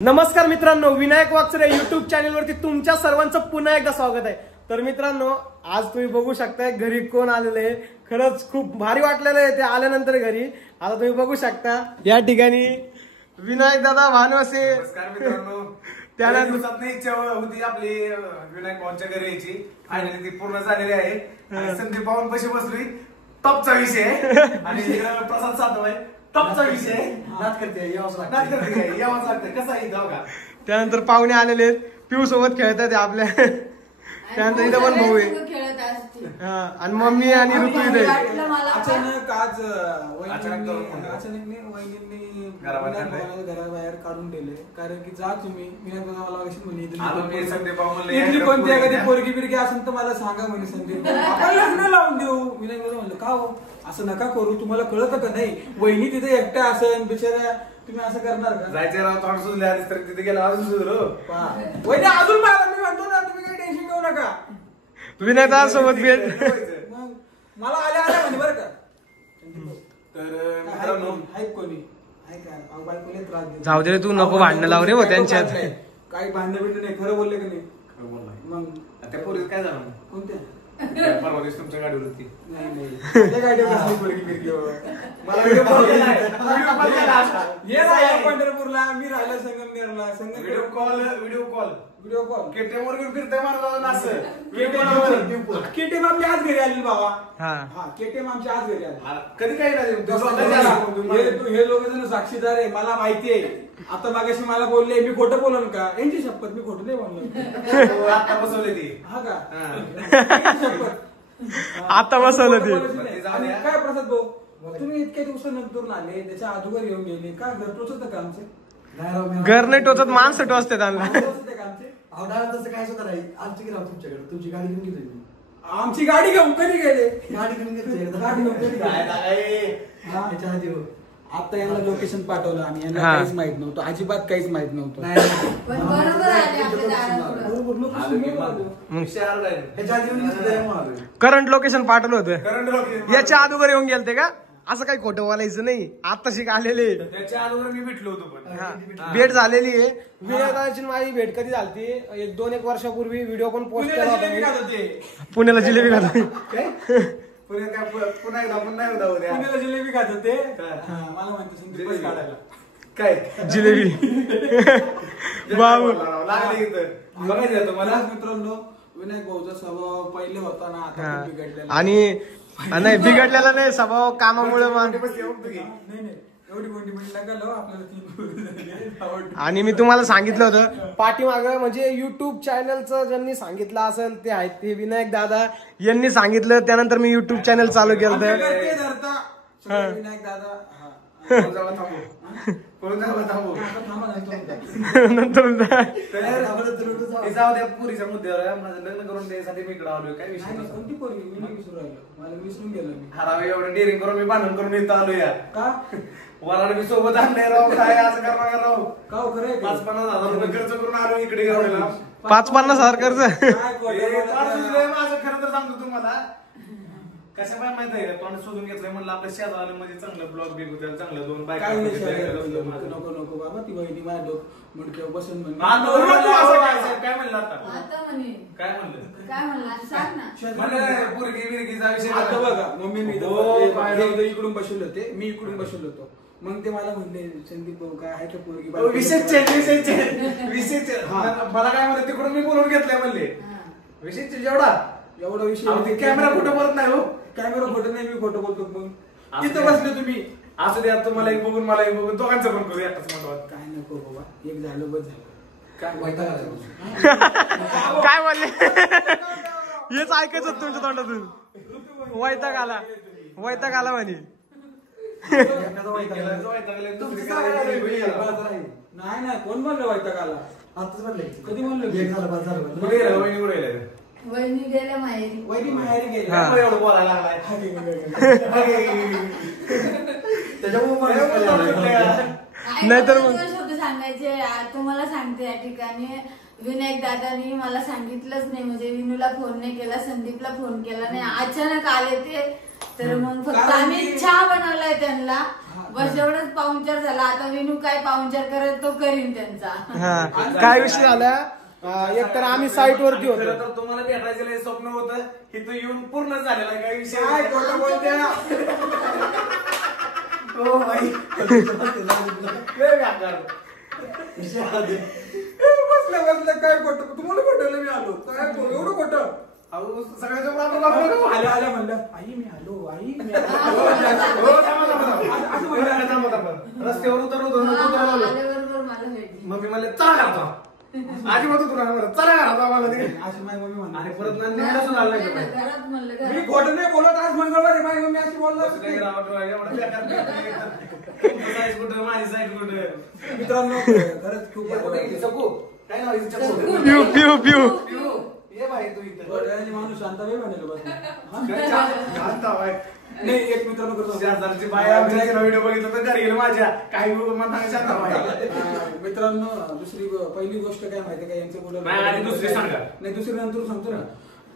नमस्कार मित्रांनो, Vinayak Wakchare YouTube channel वरती तुमच्या सर्वांचं पुन्हा एकदा स्वागत आहे। तर मित्रांनो, आज तुम्ही बघू शकताय घरी कोण आलेले आहे। खरंच खूप भारी वाटलेलं आहे ते आल्यानंतर घरी। आता तुम्ही बघू शकता या ठिकाणी विनायक दादा भानवसे। नमस्कार मित्रांनो, त्यानंतर इच्छा होती आपली विनायक भाऊंच्या घरी यायची, फायनली ती पूर्ण झालेली आहे। संदीप भाऊन कशी बसलोय, टॉपचा विषय आणि प्रसाद साधव आहे, टॉपचा विषय। नाच करते यावंच लागतं कसं आहे जाऊ का। त्यानंतर पाहुणे आलेले आहेत, पिऊ सोबत खेळतात आपल्या। त्यानंतर इथं पण भाऊ आहे आणि मम्मी आणि ऋतू इथे। अचानक आज वहिनींनी घराबाहेर काढून दिले, कारण की जा तुम्ही विनायक मला इडली कोणती एखादी पोरगी बिरगी असेल तर मला सांगा म्हणे संदीप, आपण लग्न लावून देऊ। विनायक म्हणलं का हो असं नका करू, तुम्हाला कळतं का नाही, वहिनी तिथे एकट्या असेल बिचारा, तुम्ही असं करणार का? जायचं राव तोंड सुचले आधीच तर तिथे गेला अजून सुधरो वहिनी अजून मला मी म्हणतो ना, तुम्ही काही टेन्शन घेऊ नका। विनायक दादा सोबत भेट मग मला आल्या म्हणे बरं का। तर मित्रांनो ऐक कोणी ऐका बायकोले त्रास देत जाऊ दे, तू नको भांडणं लाव रे हो त्यांच्यात। काही भांडणं बिंड नाही, खरं बोलले का नाही? खरं बोलला। मग त्या पोरीत काय झालं? कोणत्या परवा दिवशी तुमच्या गाडीवर होती? नाही त्या गाडीवर बसली पोरगी बिरगी मला व्हिडिओ कॉल केला। हे राहिला पंढरपूरला, मी राहिला संगमनेरला। व्हिडिओ कॉल केटीएम वर घेऊन फिरतोय मला असं। केटीएम आमच्या आज घरी आली बाबा। हा केटीएम आमच्या आज घरी आली। कधी काय हे लोक जण साक्षीदार आहे, मला माहिती आहे। आता मागाशी मला बोलले, मी खोटं बोलन का? यांची शपथ, मी खोटं नाही बोललो। आता बसवले ती। हा का शपथ आता बसवलं ते। काय प्रसाद भाऊ, तुम्ही इतक्या दिवसानंतर आले, त्याच्या अगोदर येऊन गेले का? घर टोचत का आमचे? घर नाही टोचत, माणसं टोचते त्यांना। तसं काय सुद्धा नाही। आमची गेला तुमच्याकडे, तुमची गाडी घेऊन गेली। आमची गाडी घेऊन कधी गेले? गाडी घेऊन गेली, गाडी घेऊन कधी गेले? आता यांना लोकेशन पाठवलं आम्ही, यांना काहीच माहित नव्हतं, अजिबात काहीच माहित नव्हतं। करंट लोकेशन पाठवलं होतं, याच्या अगोदर येऊन गेलते का? असं काही खोटं बोलायचं नाही, आताशी आलेले। त्याच्या अगोदर मी भेटलो होतो, पण भेट झालेली आहे। विनायकाची माझी भेट कधी झाली? एक 2-1 वर्षापूर्वी व्हिडिओ पण पोस्ट केला होता। पुण्याला जिलेबी खात पुन्हा एकदा उद्या पुण्याला जिलेबी खात होते। मला म्हणते काढायला काय जिलेबी बाबू लागले इथं बघायचं तुम्हाला। मित्रांनो, विनायक भाऊचा स्वभाव पहिले होता ना, आता बिघडलेला आणि नाही बिघडलेला नाही स्वभाव, कामामुळे एवढी मोठी म्हणजे नका लावू आपल्याला। आणि मी तुम्हाला सांगितलं होतं पाठीमागं, म्हणजे युट्यूब चॅनलचं ज्यांनी सांगितलं असेल ते आहेत ते विनायक दादा यांनी सांगितलं, त्यानंतर मी युट्यूब चॅनल चालू केलं। विनायक दादा नंतर जाऊ द्या पुरीच्या मुद्द्यावर, माझं लग्न करून द्यायसाठी मी इकडे आलोय। काय विषय? कोणती पोरगी? मी विसरून राहिलो, मला विसरून गेलो मी। हरावे एवढं डेअरिंग करून मी भांडण करून इथं आलो या का? वराड मी सोबत आणले राव, काय असं करणार राव? का खरं? 5-50 हजार रुपये खर्च करून आलो इकडे गावाला। 50 हजार कर्ज माझं खरं तर सांगतो तुम्हाला, कसं काय माहित आहे का, तोंड शोधून घेतलंय म्हणलं आपल्या शेजारला म्हणजे चांगलं ब्लॉग बिग होत्या, चांगलं 2 बाईक। नको नको बाबा, ती वहिनी माझ्या मुडक्यावर बसून काय म्हणलं आता? काय म्हणलं? पोरगी बिरगीचा विषय आता बघा, मम्मी इकडून बसवलं होते, मी इकडून बसवलं होतो। मग ते मला म्हणले, संदीप भाऊ काय आहे का पोरगी? विषय मला काय म्हणलं, तिकडून मी बोलून घेतलंय म्हणले विषय एवढा विषय। कॅमेरा खोटं बोलत नाही हो, कॅमेरा खोटं नाही, मी खोटं बोलतो। मग तिथं बसले तुम्ही, असं द्या तुम्हाला एक बघून मला एक बघून दोघांचं पण करू एकाच म्हणतात। काय नको बाबा, एक झालं बस झालं। काय बोलले हेच ऐकायचं तुमच्या तोंडातून? वैताग आला म्हणे। नाही कोण म्हणलं वैताग आला? आताच म्हणलं कधी म्हणलं? वहिनी गेल्या माहेरी, वहिनी माहेरी गेली, एवढं बोलायला लागलाय नाहीतर मग शब्द सांगायचे। तुम्हाला सांगते, या ठिकाणी विनायक दादानी मला सांगितलंच नाही, म्हणजे विनूला फोन नाही केला, संदीपला फोन केला नाही, अचानक आले ते तर मग फक्त आम्ही चहा बनवलाय त्यांना, बस एवढंच पाहुणचार झाला. आता विनू काय पाहुणचार करेल तो करीन त्यांचा. काय विषय झाला, एक तर आम्ही साईट वरती होतो. तर तुम्हाला भेटायचं स्वप्न होतं, इथं येऊन पूर्ण झालेला काय विषय. काय खोटं बोलते हो भाई बसल्या काय खोटं तुम्हाला पटवलं मी आलो काय एवढं खोटं. सगळ्याच्या आल्या म्हणलं आई मी आलो आई मी रस्त्यावर उतरलो आल्याबरोबर मला भेटली. मम्मी मला चला घालतो आधी म्हणतो तुला चला घालतो आम्हाला ते अशी माझी मम्मी म्हणणार. आणि परत नंतर सुद्धा आलं नाही का? घरात म्हणलं मी खोटं नाही बोलत. आज मंगळवार आहे माझी मम्मी अशी बोलणार माझी साईड कुठे मित्रांनो खरंच खूप काय नाव आहे? चकू. पिऊ पिऊ पिऊ पिऊ. ये भाई तू इथं माणूस शांत वेळ म्हणेल बस. काय शांत व्हाय. नाही एक मित्रांनो करतो शेजारची बाया व्हिडिओ बघितलं तर घरी गेलं माझ्या काही म्हणता शांत व्हाय. मित्रांनो पहिली गोष्ट काय माहिती का यांचं बोलत नाही, आणि दुसरी सांगा. नाही दुसरी नंतर सांगतो ना.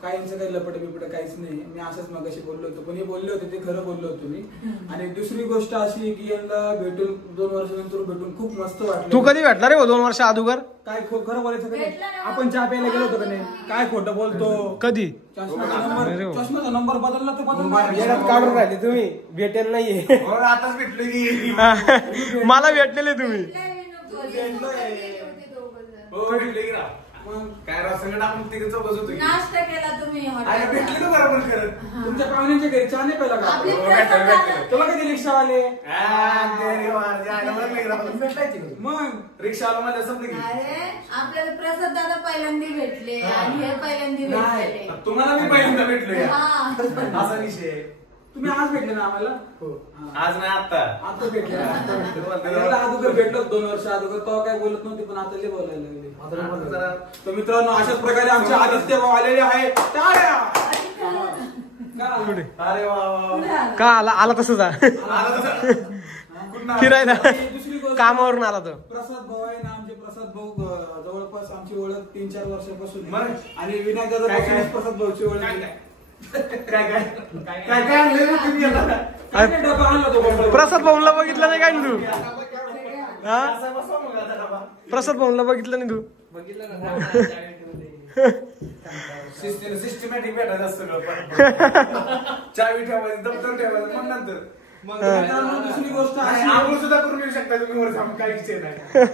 काय यांचं काही लपट बिपट काहीच नाही. मी असंच मगाशी बोललो होतो पण हे बोलले होते ते खरं बोललो होतो मी. आणि दुसरी गोष्ट अशी की यांना भेटून 2 वर्षानंतर भेटून खूप मस्त वाटलं. तू कधी भेटला रे 2 वर्ष अगोदर? काय खरं बोलायचं का नाही? आपण चहा प्यायला गेलो होतो का नाही? काय खोटं बोलतो. कधी? चष्माचा नंबर बदलला तो बदलला. येण्यात काढून राहिले तुम्ही, भेटेल नाहीये. हो, आताच भेटलो की मला भेटलेले तुम्ही. हो भेटले की ना. मग काय राव आपण तिकडे चौकच होतो. नाश्ता केला तुम्ही आय भेटली ना बरोबर करत. तुमच्या पाहुण्यांच्या घरी चहा नाही प्यायला का? आपली हो, प्रसाद भेटलं. तुला कधी रिक्षा आले मग रिक्षावाला मला समजलं की अरे आपल्याला प्रसाद दादा पहिल्यांदा भेटले आणि हे पहिल्यांदा भेटले. तुम्हाला मी पहिल्यांदा भेटलो या हा. असा विषय. तुम्ही आज भेटले ना आम्हाला? आज नाही आता आता भेटले. अगोदर भेटलो 2 वर्ष अगोदर तेव्हा काय बोलत नव्हते पण आता ते बोलायला लागले. तर मित्रांनो अशाच प्रकारे आमचे आदित्य भाऊ आलेले आहे. टाळ्या. अरे वा का आला तसंच फिरायला दुसरी गोष्ट कामावरून आला तो. प्रसाद भाऊ आहे ना आमचे. प्रसाद भाऊ जवळपास आमची ओळख 3-4 वर्षापासून मग? आणि विनायक दादा प्रसाद भाऊची ओळख काय काय काय काय आणलं तुम्ही आता? काय डबा आणला तो प्रसाद भाऊला बघितलं नाही काय तू? हा असं बसवा मग आता डबा. प्रसाद भाऊला बघितलं नाही तू? सिस्टमॅटिक भेटायचं असतं चावी ठेवायचं दप्तर ठेवायचं मग नंतर मग दुसरी गोष्ट आंघोळ सुद्धा करून येऊ शकता तुम्ही वर जाऊन काही विषय नाही.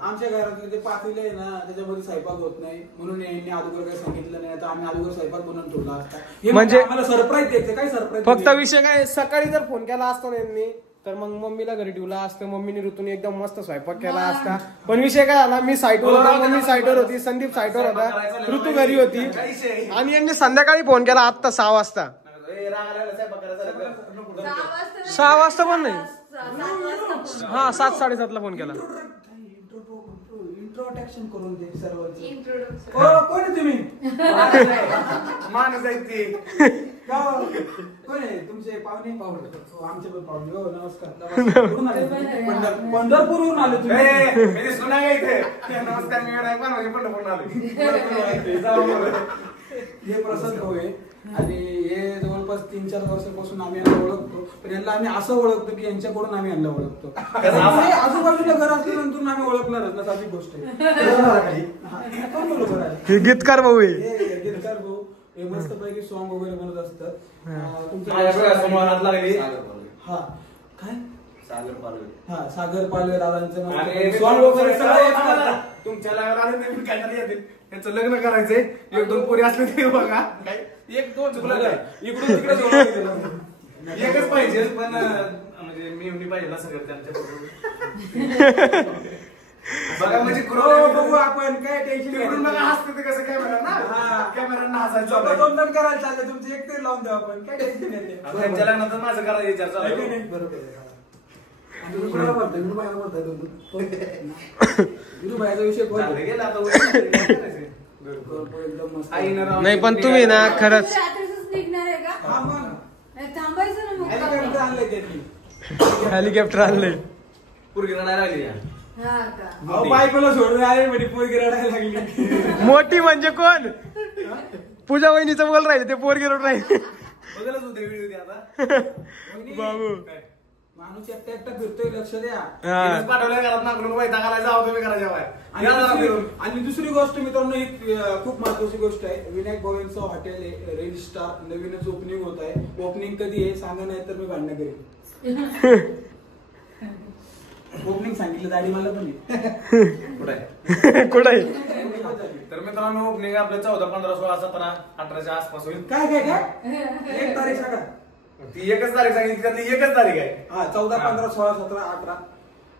आमच्या घरात जे पातेले आहे ना त्याच्यामध्ये स्वयंपाक होत नाही म्हणून यांनी अगोदर काही सांगितलं नाही. आता आम्ही अगोदर स्वयंपाक बनवून ठेवला असता. हे म्हणजे आम्हाला सरप्राईज द्यायचं. काय सरप्राईज? फक्त विषय काय, सकाळी जर फोन केला असता ना यांनी तर मग मम्मीला घरी ठेवला असतं. मम्मीने ऋतूने एकदम मस्त स्वयंपाक केला असता. पण विषय काय झाला, मी साईटवर होता, मम्मी साईटवर होती, संदीप साईटवर होता, ऋतू घरी होती आणि यांनी संध्याकाळी फोन केला आत्ता 6 वाजता. 6 वाजता पण नाही, 7-7:30 फोन केला. इंट्रोडक्शन करून दे सर्वांचं. इंट्रोडक्शन. कोण आहे तुम्ही? माणूस आहे ते. कोण आहे तुमचे पाहुणे? आमचे पण पाहुणे. हो नमस्कार. कुठून आले? पंढरपूरवरून आले तुम्ही? मी सुना इथे. नमस्कार मी पंढरपूर आलो. हे प्रसाद भाऊ आहे आणि हे जवळपास 3-4 वर्षापासून आम्ही यांना ओळखतो. पण यांना आम्ही असं ओळखतो की यांच्याकडून आम्ही यांना ओळखतो. आजूबाजूला घर असल्यानंतर आम्ही ओळखणारच ना, साधी गोष्ट आहे. हे गीतकार भाऊ आहे. हे गीतकार भाऊ हे मस्त पैकी सॉंग वगैरे बनवत असतात. हात लागली. हा काय सागर पालवे. हा सागर पालवे दादांचं सॉंग वगैरे सगळं तुमच्या लग्नाला काय येतील. याचं लग्न करायचंय. 1-2 पोरी असले ते बघा. काय 1-2 चुकलं काय इकडून तिकडे एकच पाहिजे पण म्हणजे मी पाहिजे ना सगळं त्यांच्या बघा म्हणजे बघू आपण काय टेन्शन बघा हसते ते कसं कॅमेरा ना कॅमेरा हसायचं दोन करायला चाललं तुमचं एक तरी लावून देऊ आपण. काय टेन्शन येते त्यांच्या लग्नात माझं करायचं विचार चालू आहे. बरोबर आहे. विषय गेला आता एकदम मस्त. नाही पण तुम्ही ना खरंच रात्रीच निघणार आहे का? नाही, थांबायचं ना मग. हेलिकॉप्टर आणलंय त्यांनी. हेलिकॉप्टर आणलंय. पोरगी रडायला लागली. हा का? अहो बायकोला सोडून आले म्हणजे पोरगी रडायला लागली. मोठी म्हणजे कोण? पूजा वहिनीचं बोल राहिले ते पोरगी रडून राहिले. बघलच होते व्हिडिओ आता बाबू माणूस एकटा एकटा फिरतोय, लक्ष द्या. पाठवल्या घरात नाकडून वैतागाला जावं तुम्ही घराच्या बाहेर. आणि दुसरी गोष्ट मित्रांनो, एक खूप महत्वाची गोष्ट आहे. विनायक भाऊ यांचं हॉटेल आहे रेड स्टार, नवीनच ओपनिंग होत आहे. ओपनिंग कधी आहे सांगा, नाही तर मी भांडण करेन. ओपनिंग सांगितलं गाडी मला पण कुठे तर मित्रांनो ओपनिंग आपलं 14, 15, 16, 17, 18च्या आसपास होईल. काय काय काय एक तारीख सांगा. ती एकच तारीख सांगितली, त्यातली एकच तारीख आहे. हा 14, 15, 16, 17, 18,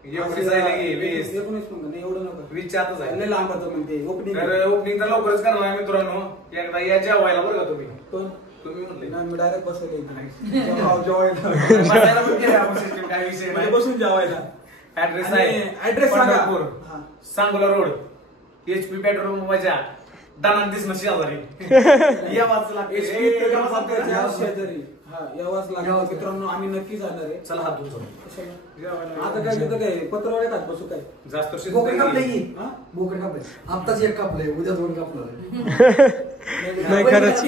19 आहे, 20 पण नाही एवढं नको. 20च्या आतच आहे. लय लांब होतं म्हणते ओपनिंग. तर ओपनिंग तर लवकरच करणार आहे मित्रांनो. एकदा या जेवायला बरं का तुम्ही. पण तुम्ही म्हटले नाही, मी डायरेक्ट बसवले बसायला पण केलं आपण system, काही विषय नाही. बसून जेवायला. ऍड्रेस आहे ऍड्रेस सांगा. पंढरपूर, हा. सांगोला रोड, HP पेट्रोल पंपाच्या दानात दिसणं शेजारी. या वाचला शेजारी. हा यावाच लागेल मित्रांनो, आम्ही नक्की जाणार आहे. चला हात धुतो. आता काय तिथं काय पत्रवाळे खात बसू काय. जास्त बोकड कापले की हा? बोकड कापले. आत्ताच एक कापले, उद्या 2 कापणार. नाही खरंच.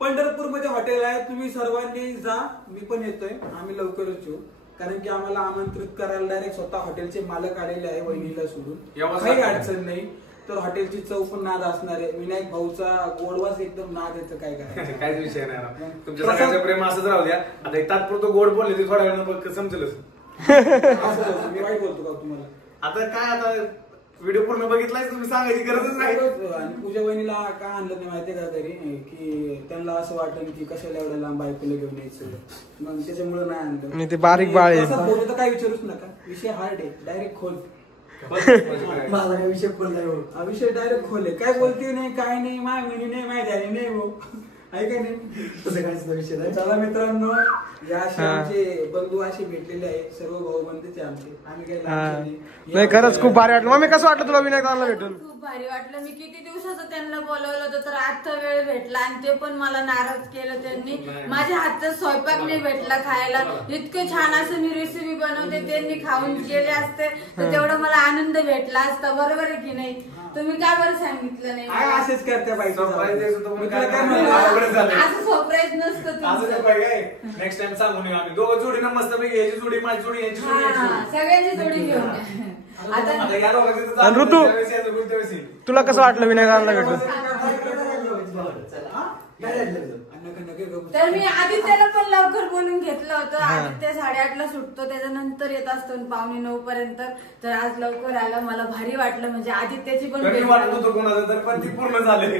पंढरपूरमध्ये हॉटेल आहे, तुम्ही सर्वांनी जा. मी पण येतोय, आम्ही लवकरच येऊ. कारण की आम्हाला आमंत्रित करायला डायरेक्ट स्वतः हॉटेलचे मालक आलेले आहे, वहिनीला सोडून. काही अडचण नाही. तर हॉटेलची चव पण नाद असणार आहे. विनायक भाऊचा गोडवास एकदम नाद याचं काय करायचं. काहीच विषय नाही. तुमच्या सगळ्यांचं प्रेम असंच राहू द्या. आता एक तात्पुरतं गोड बोलले ते थोड्या वेळानं समजेलच. मी वाईट बोलतो का तुम्हाला. आता काय, आता व्हिडिओ पूर्ण बघितलाय तुम्ही, सांगायची गरजच नाही. आणि पूजा वहिनीला काय आणलं नाही माहितीये का घरी, की त्यांना असं वाटलं की कशाला एवढ्या लांब बायकोला घेऊन यायचं, मग त्याच्यामुळे नाही आणलं. नाही, ते बारीक बाळ आहे. तर काय विचारूच नका, विषय हार्ड आहे, डायरेक्ट खोल. माझा काय विषय पण नाही होत. हा विषय डायरेक्ट खोल आहे. काय बोलते नाही, काय नाही, माय म्हणी नाही, माय झाली नाही भाऊ, आहे का नाही. तसं काहीच विषय नाही. चला मित्रांनो, या असे आमचे बंधू असे भेटलेले आहेत, सर्व भाऊ बंधूच आहे आमचे. आम्ही काही नाही खरंच खूप भारी वाटलं. मम्मी कसं वाटलं तुला विनायकाला भेटून? खूप भारी वाटलं. मी किती दिवसाचं त्यांना बोलवलं होतं, तर आजचा वेळ भेटला आणि ते पण मला नाराज केलं त्यांनी. माझ्या हातचा स्वयंपाक नाही भेटला खायला. इतकं छान असं मी रेसिपी बनवते, त्यांनी खाऊन गेले असते तर तेवढा मला आनंद भेटला असता. बरोबर आहे की नाही. तुम्ही का बरं सांगितलं नाही. असेच करते पाहिजे. असं सरप्राईज नसतं. नेक्स्ट टाइम सांगून आम्ही दोघं जोडी ना मस्त पैकी, याची जोडी, माझी जोडी, यांची जोडी, सगळ्यांची जोडी घेऊन आता ऋतू, तुला कसं वाटलं विनायकाला भेटून? तर मी आदित्याला पण लवकर बोलून घेतलं होतं. आदित्य 8:30ला सुटतो, त्याच्यानंतर येत असतो 8:45 पर्यंत. तर आज लवकर आला, मला भारी वाटलं. म्हणजे आदित्याची पण वाटत होतं कोणाचं, तर पण ती पूर्ण झाले.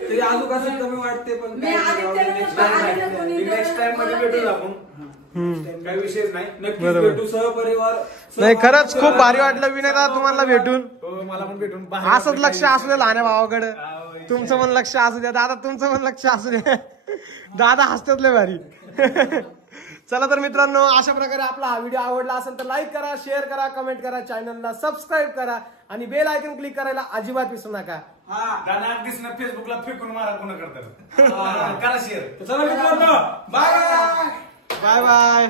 तरी अजून कसं कमी वाटते, पण मी आदित्याला नेक्स्ट टाइम मध्ये भेटू आपण. काही विषयच नाही. नक्कीच भेटू सहपरिवार. नाही खरंच खूप भारी वाटलं विनायका तुम्हाला भेटून. मला पण भेटून असंच लक्ष असू दे लहान भावाकडे. तुमचं पण लक्ष असू द्या दादा, तुमचं पण लक्ष असू द्या. दादा हसतात लय भारी. चला तर मित्रांनो, अशा प्रकारे आपला हा व्हिडिओ आवडला असेल तर लाईक करा, शेअर करा, कमेंट करा, चॅनलला सबस्क्राईब करा आणि बेल आयकॉन क्लिक करायला अजिबात विसरू नका. दादा दिसणं फेसबुकला फेकून मारा कोणा करतात. करा शेअर. चला मित्रांनो, बाय बाय बाय.